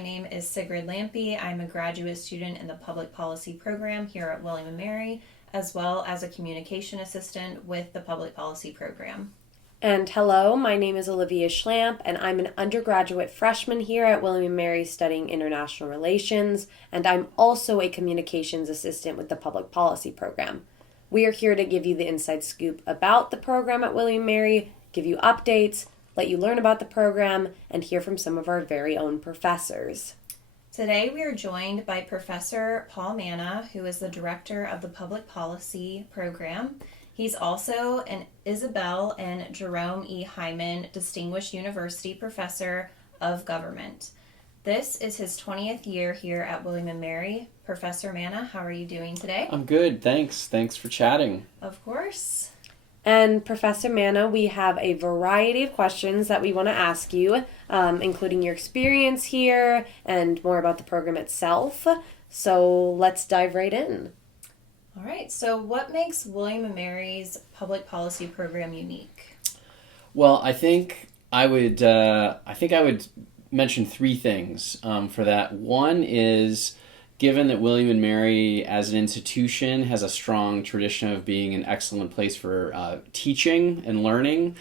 My name is Sigrid Lampe. I'm a graduate student in the public policy program here at William & Mary, as well as a communication assistant with the public policy program. And hello, my name is Olivia Schlamp, and I'm an undergraduate freshman here at William & Mary studying international relations, and I'm also a communications assistant with the public policy program. We are here to give you the inside scoop about the program at William & Mary, give you updates, let you learn about the program, and hear from some of our very own professors. Today we are joined by Professor Paul Manna, who is the director of the public policy program. He's also an Isabel and Jerome E. Hyman Distinguished University Professor of Government. This is his 20th year here at William & Mary. Professor Manna, how are you doing today? I'm good, thanks. Thanks for chatting. Of course. And Professor Manna, we have a variety of questions that we want to ask you, including your experience here and more about the program itself. So let's dive right in. All right, so what makes William & Mary's public policy program unique? Well, I think I would mention three things for that. One is, given that William & Mary as an institution has a strong tradition of being an excellent place for teaching and learning,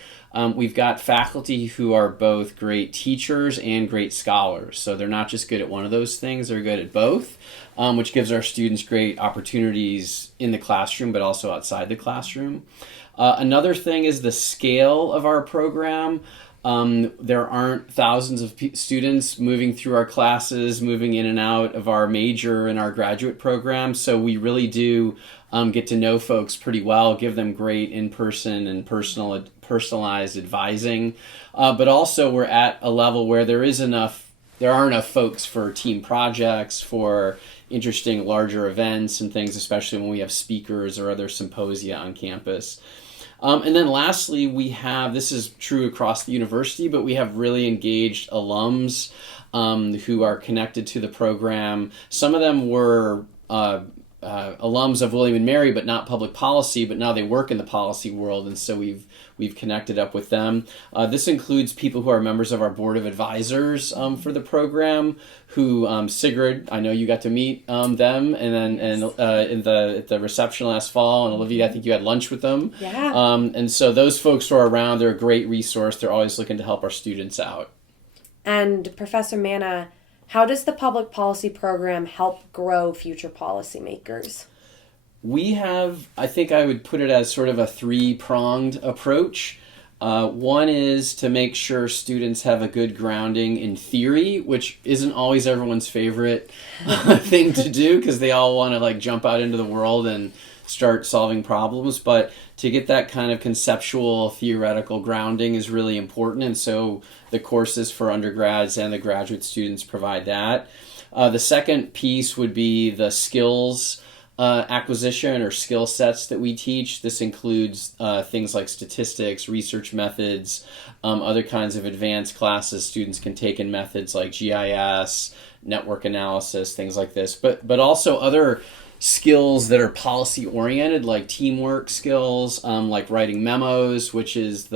we've got faculty who are both great teachers and great scholars. So they're not just good at one of those things, they're good at both, which gives our students great opportunities in the classroom, but also outside the classroom. Another thing is the scale of our program. There aren't thousands of students moving through our classes, moving in and out of our major and our graduate program. So we really do get to know folks pretty well, give them great in-person and personalized advising. But also we're at a level where there are enough folks for team projects, for interesting larger events and things, especially when we have speakers or other symposia on campus. And then lastly, this is true across the university, but we have really engaged alums who are connected to the program. Some of them were alums of William & Mary, but not public policy, but now they work in the policy world, and so we've connected up with them. This includes people who are members of our board of advisors for the program, who Sigrid, I know you got to meet them, and then at the reception last fall, and Olivia, I think you had lunch with them. Yeah. And so those folks who are around, they're a great resource. They're always looking to help our students out. And Professor Manna, how does the public policy program help grow future policymakers? We have, I think I would put it as sort of a three-pronged approach. One is to make sure students have a good grounding in theory, which isn't always everyone's favorite thing to do, because they all want to jump out into the world and start solving problems. But to get that kind of conceptual, theoretical grounding is really important. And so the courses for undergrads and the graduate students provide that. The second piece would be the skills acquisition or skill sets that we teach. This includes things like statistics, research methods, other kinds of advanced classes students can take in methods like GIS, network analysis, things like this. But also other skills that are policy oriented, like teamwork skills, like writing memos, which is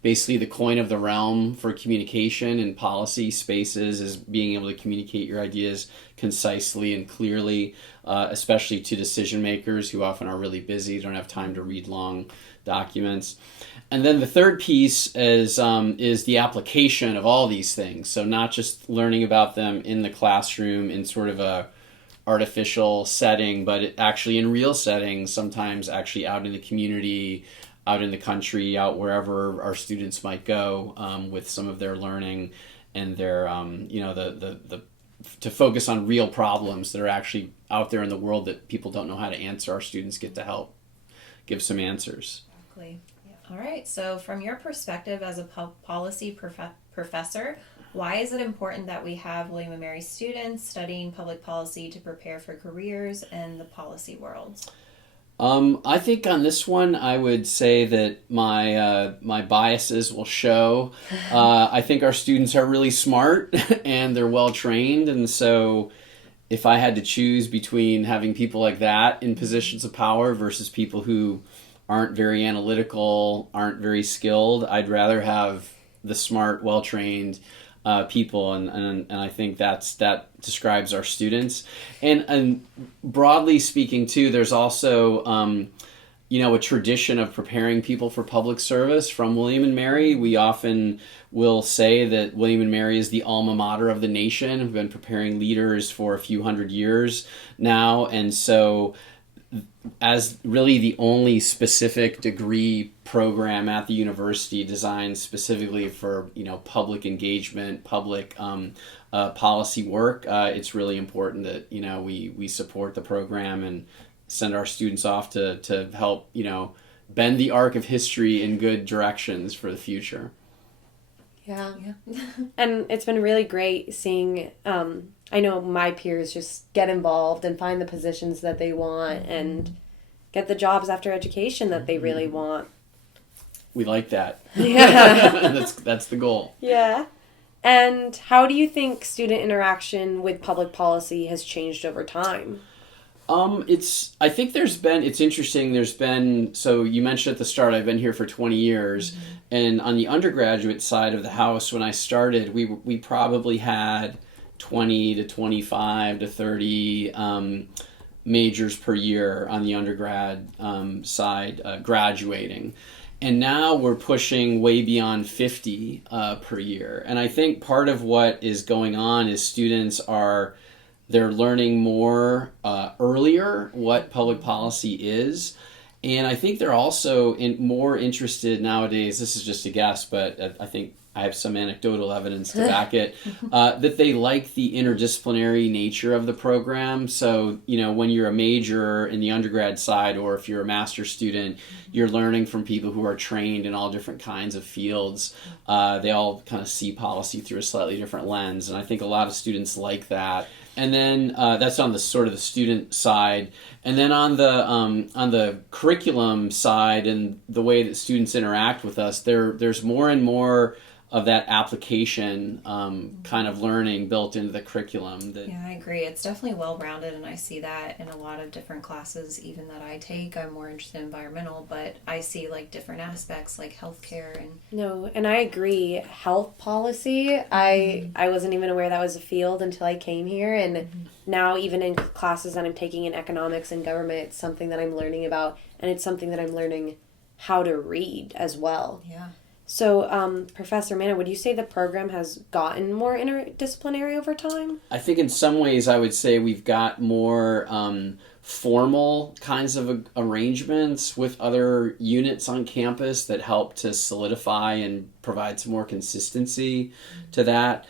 basically the coin of the realm for communication in policy spaces, is being able to communicate your ideas concisely and clearly, especially to decision makers who often are really busy, don't have time to read long documents. And then the third piece is the application of all these things. So not just learning about them in the classroom in sort of a artificial setting, but actually in real settings, sometimes actually out in the community, out in the country, out wherever our students might go with some of their learning and their, to focus on real problems that are actually out there in the world that people don't know how to answer. Our students get to help give some answers. Exactly. Yeah. All right. So from your perspective as a policy professor, why is it important that we have William & Mary students studying public policy to prepare for careers in the policy world? I think on this one, I would say that my biases will show. I think our students are really smart and they're well trained, and so if I had to choose between having people like that in positions of power versus people who aren't very analytical, aren't very skilled, I'd rather have the smart, well trained, people, and I think that describes our students. And broadly speaking too, there's also a tradition of preparing people for public service from William and Mary. We often will say that William and Mary is the alma mater of the nation. We've been preparing leaders for a few hundred years now, and so as really the only specific degree program at the university designed specifically for public engagement, public policy work, it's really important that we support the program and send our students off to help bend the arc of history in good directions for the future. Yeah. And it's been really great seeing I know my peers just get involved and find the positions that they want and get the jobs after education that they really want. We like that. Yeah. That's the goal. Yeah. And how do you think student interaction with public policy has changed over time? I think it's interesting. So you mentioned at the start, I've been here for 20 years, and on the undergraduate side of the house, when I started, we probably had 20 to 25 to 30 majors per year on the undergrad side graduating. And now we're pushing way beyond 50 per year. And I think part of what is going on is they're learning more earlier what public policy is. And I think they're also more interested nowadays, this is just a guess, but I think I have some anecdotal evidence to back it, that they like the interdisciplinary nature of the program. So, when you're a major in the undergrad side, or if you're a master's student, you're learning from people who are trained in all different kinds of fields. They all kind of see policy through a slightly different lens. And I think a lot of students like that. And then that's on the sort of the student side. And then on the curriculum side and the way that students interact with us, there's more and more of that application kind of learning built into the curriculum. Yeah, I agree. It's definitely well-rounded, and I see that in a lot of different classes even that I take. I'm more interested in environmental, but I see different aspects like healthcare and... No, and I agree. Health policy, I wasn't even aware that was a field until I came here, and now even in classes that I'm taking in economics and government, it's something that I'm learning about, and it's something that I'm learning how to read as well. Yeah. So, Professor Manna, would you say the program has gotten more interdisciplinary over time? I think in some ways I would say we've got more formal kinds of arrangements with other units on campus that help to solidify and provide some more consistency to that.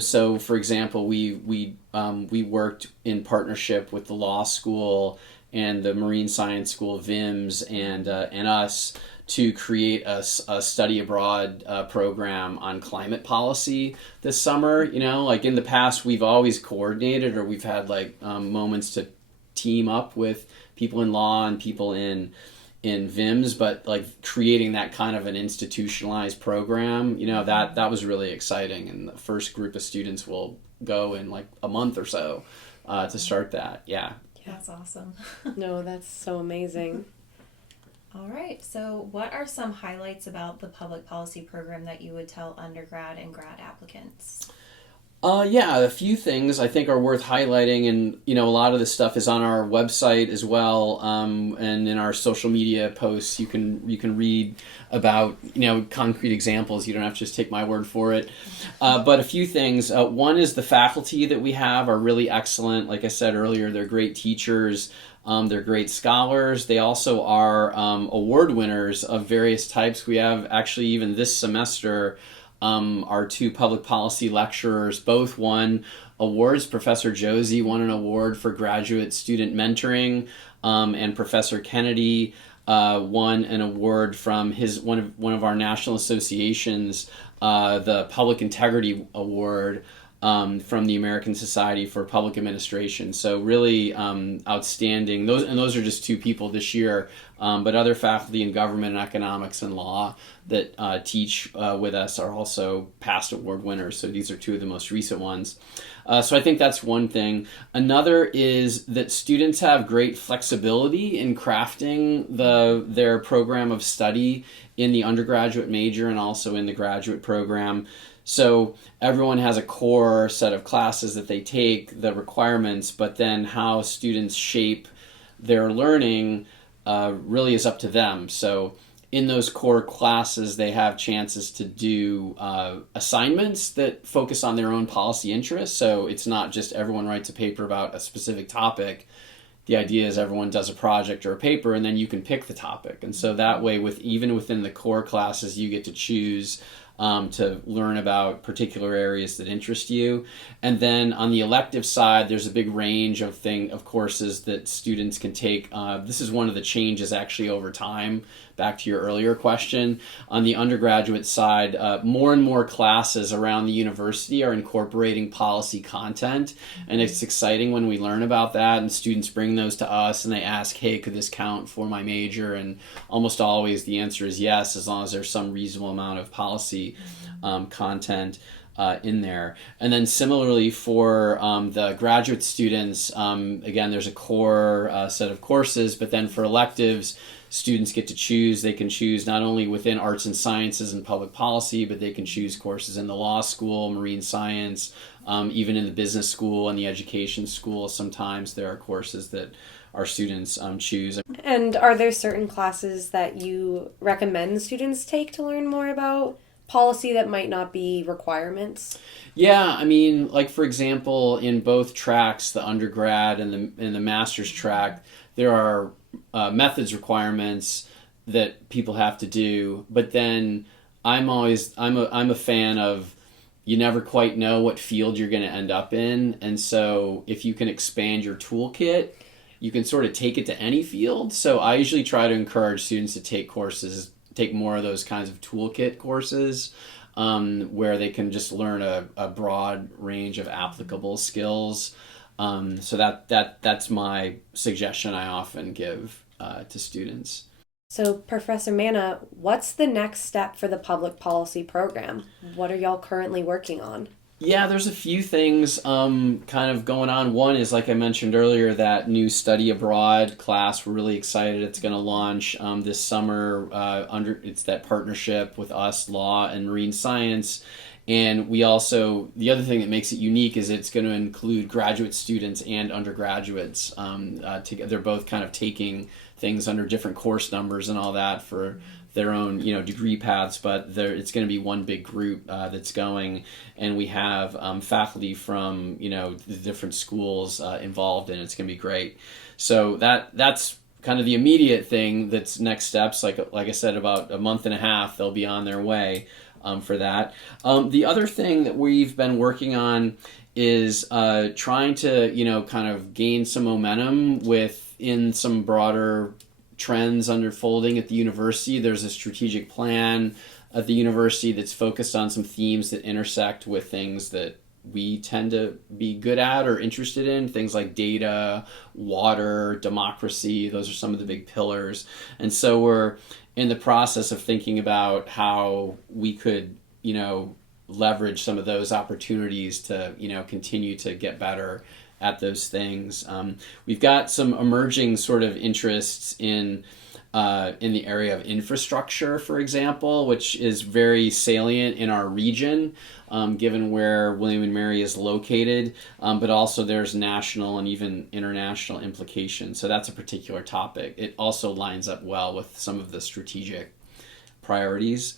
So, for example, we worked in partnership with the law school and the Marine Science School, VIMS, and us, to create a study abroad program on climate policy this summer. In the past, we've always coordinated, or we've had moments to team up with people in law and people in VIMS, but creating that kind of an institutionalized program, that was really exciting. And the first group of students will go in a month or so to start that. Yeah. That's awesome. No, that's so amazing. All right. So what are some highlights about the public policy program that you would tell undergrad and grad applicants? A few things I think are worth highlighting, and a lot of this stuff is on our website as well, and in our social media posts you can read about concrete examples. You don't have to just take my word for it, but a few things. One is the faculty that we have are really excellent. Like I said earlier, they're great teachers. They're great scholars. They also are award winners of various types. We have actually even this semester. Our two public policy lecturers both won awards. Professor Josie won an award for graduate student mentoring, and Professor Kennedy won an award from one of our national associations, the Public Integrity Award from the American Society for Public Administration. So really outstanding. Those are just two people this year. But other faculty in government and economics and law that teach with us are also past award winners. So these are two of the most recent ones. So I think that's one thing. Another is that students have great flexibility in crafting their program of study in the undergraduate major and also in the graduate program. So everyone has a core set of classes that they take, the requirements, but then how students shape their learning really is up to them. So in those core classes, they have chances to do assignments that focus on their own policy interests. So it's not just everyone writes a paper about a specific topic. The idea is everyone does a project or a paper, and then you can pick the topic. And so that way, even within the core classes, you get to choose to learn about particular areas that interest you. And then on the elective side, there's a big range of courses that students can take. This is one of the changes actually over time. Back to your earlier question, on the undergraduate side, more and more classes around the university are incorporating policy content, and it's exciting when we learn about that and students bring those to us and they ask, hey, could this count for my major? And almost always the answer is yes, as long as there's some reasonable amount of policy content in there. And then similarly for the graduate students, again, there's a core set of courses, but then for electives, students get to choose. They can choose not only within arts and sciences and public policy, but they can choose courses in the law school, marine science, even in the business school and the education school. Sometimes there are courses that our students choose. And are there certain classes that you recommend students take to learn more about policy that might not be requirements? Yeah, I mean, like for example, in both tracks, the undergrad and the master's track, there are methods requirements that people have to do. But then I'm a fan of, you never quite know what field you're going to end up in, and so if you can expand your toolkit, you can sort of take it to any field. So I usually try to encourage students to take more of those kinds of toolkit courses, where they can just learn a broad range of applicable skills. So that's my suggestion I often give to students. So Professor Manna, what's the next step for the public policy program? What are y'all currently working on? Yeah, there's a few things kind of going on. One is, like I mentioned earlier, that new study abroad class. We're really excited. It's going to launch this summer. It's that partnership with us, law and marine science. And we also, the other thing that makes it unique is it's going to include graduate students and undergraduates. They're both kind of taking things under different course numbers and all that for their own, degree paths, but it's going to be one big group that's going, and we have faculty from, the different schools involved, and it's going to be great. So that's kind of the immediate thing. That's next steps. Like I said, about a month and a half, they'll be on their way for that. The other thing that we've been working on is trying to, kind of gain some momentum within some broader trends unfolding at the university. There's a strategic plan at the university that's focused on some themes that intersect with things that we tend to be good at or interested in, things like data, water, democracy. Those are some of the big pillars. And so we're in the process of thinking about how we could, leverage some of those opportunities to, continue to get better at those things. We've got some emerging sort of interests in the area of infrastructure, for example, which is very salient in our region, given where William & Mary is located, but also there's national and even international implications. So that's a particular topic. It also lines up well with some of the strategic priorities.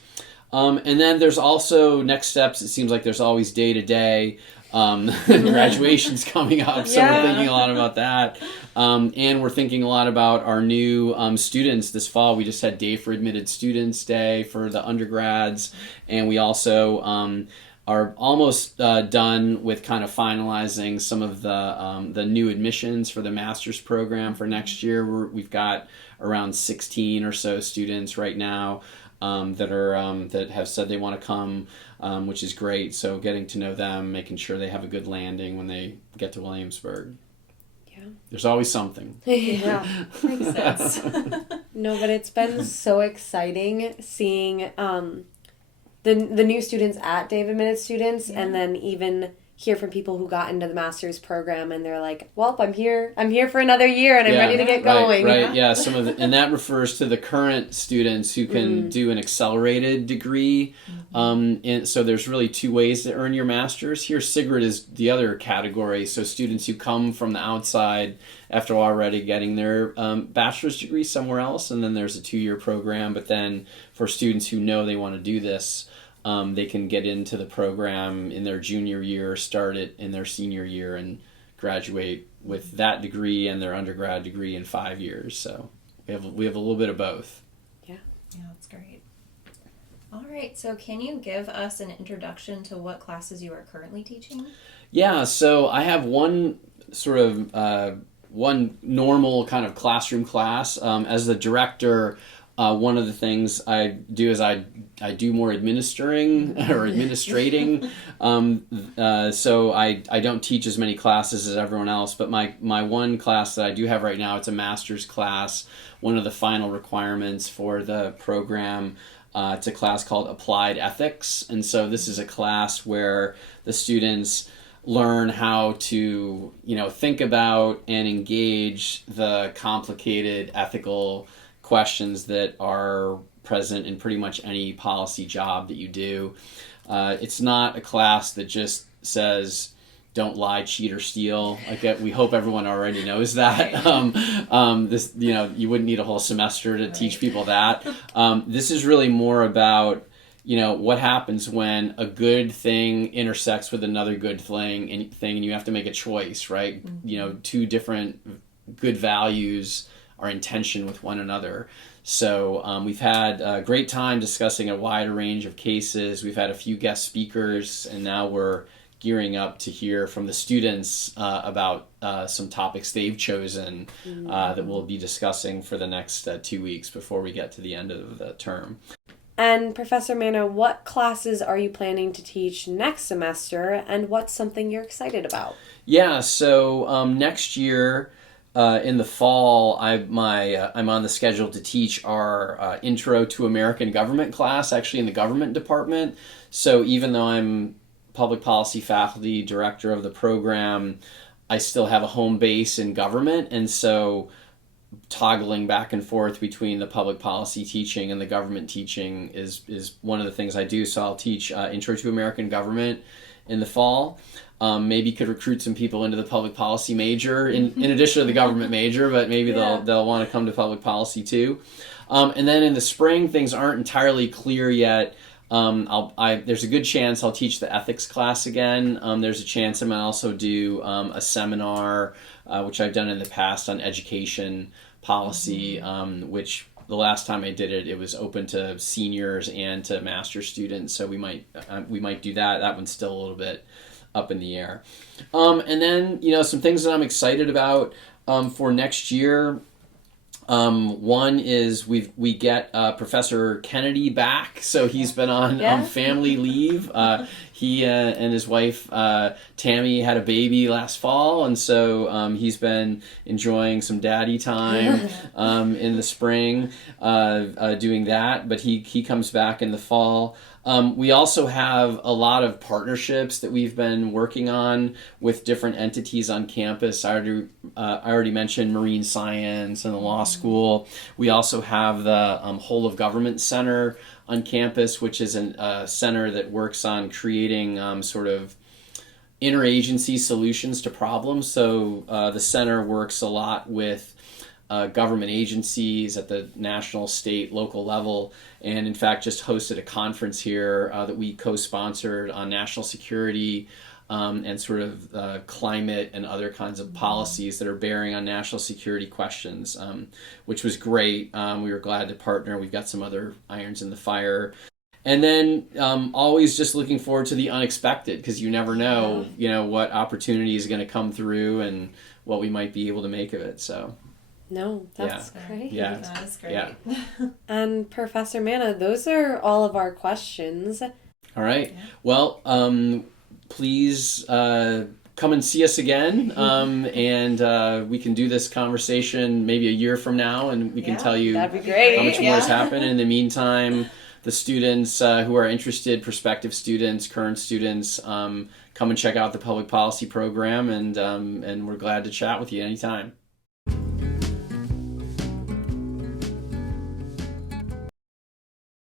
And then there's also next steps. It seems like there's always day-to-day. Graduation's coming up, so we're thinking a lot about that. And we're thinking a lot about our new students this fall. We just had Day for Admitted Students Day for the undergrads, and we also are almost done with kind of finalizing some of the new admissions for the master's program for next year. We've got around 16 or so students right now that have said they want to come, which is great. So getting to know them, making sure they have a good landing when they get to Williamsburg. Yeah. There's always something. Yeah, makes sense. No, but it's been so exciting seeing the new students at Dave Admitted Students, and then even hear from people who got into the master's program and they're like, well, I'm here for another year and I'm ready to get going. Right, yeah. Some of and that refers to the current students who can do an accelerated degree. And so there's really two ways to earn your master's. Here, Sigrid is the other category. So students who come from the outside after already getting their bachelor's degree somewhere else, and then there's a 2-year program. But then for students who know they want to do this, they can get into the program in their junior year, start it in their senior year, and graduate with that degree and their undergrad degree in 5 years. So we have a little bit of both. Yeah, that's great. All right, so can you give us an introduction to what classes you are currently teaching? Yeah, so I have one sort of one normal kind of classroom class. As the director, one of the things I do is I do more administering or administrating. So I don't teach as many classes as everyone else, but my one class that I do have right now, it's a master's class. One of the final requirements for the program, it's a class called Applied Ethics. And so this is a class where the students learn how to, think about and engage the complicated ethical questions that are present in pretty much any policy job that you do. It's not a class that just says, don't lie, cheat, or steal. We hope everyone already knows that. This, you wouldn't need a whole semester to teach people that. This is really more about, what happens when a good thing intersects with another good thing, and you have to make a choice, right? Mm-hmm. Two different good values are in tension with one another. So we've had a great time discussing a wide range of cases. We've had a few guest speakers, and now we're gearing up to hear from the students about some topics they've chosen that we'll be discussing for the next 2 weeks before we get to the end of the term. And Professor Manna, what classes are you planning to teach next semester, and what's something you're excited about? Yeah, so next year, in the fall, I'm on the schedule to teach our Intro to American Government class, actually in the government department. So even though I'm public policy faculty director of the program, I still have a home base in government, and so toggling back and forth between the public policy teaching and the government teaching is one of the things I do. So I'll teach Intro to American Government in the fall. Maybe could recruit some people into the public policy major in addition to the government major, but maybe they'll want to come to public policy too. And then in the spring, things aren't entirely clear yet. There's a good chance I'll teach the ethics class again. There's a chance I might also do a seminar, which I've done in the past on education policy, which the last time I did it, it was open to seniors and to master's students. So we might do that. That one's still a little bit up in the air. And then, some things that I'm excited about for next year. One is we get Professor Kennedy back, so he's been on family leave. He and his wife Tammy had a baby last fall, and so he's been enjoying some daddy time in the spring, doing that. But he comes back in the fall. We also have a lot of partnerships that we've been working on with different entities on campus. I already mentioned marine science and the law school. We also have the Whole of Government Center on campus, which is a center that works on creating sort of interagency solutions to problems. So the center works a lot with government agencies at the national, state, local level, and in fact just hosted a conference here that we co-sponsored on national security and sort of climate and other kinds of policies that are bearing on national security questions, which was great. We were glad to partner. We've got some other irons in the fire. And then always just looking forward to the unexpected, because you never know, what opportunity is going to come through and what we might be able to make of it. So. No, that's great. Yeah, that is great. Yeah. And Professor Manna, those are all of our questions. All right. Yeah. Well, please come and see us again, and we can do this conversation maybe a year from now, and we can tell you that'd be great. how much more has happened. And in the meantime, the students who are interested, prospective students, current students, come and check out the public policy program, and we're glad to chat with you anytime.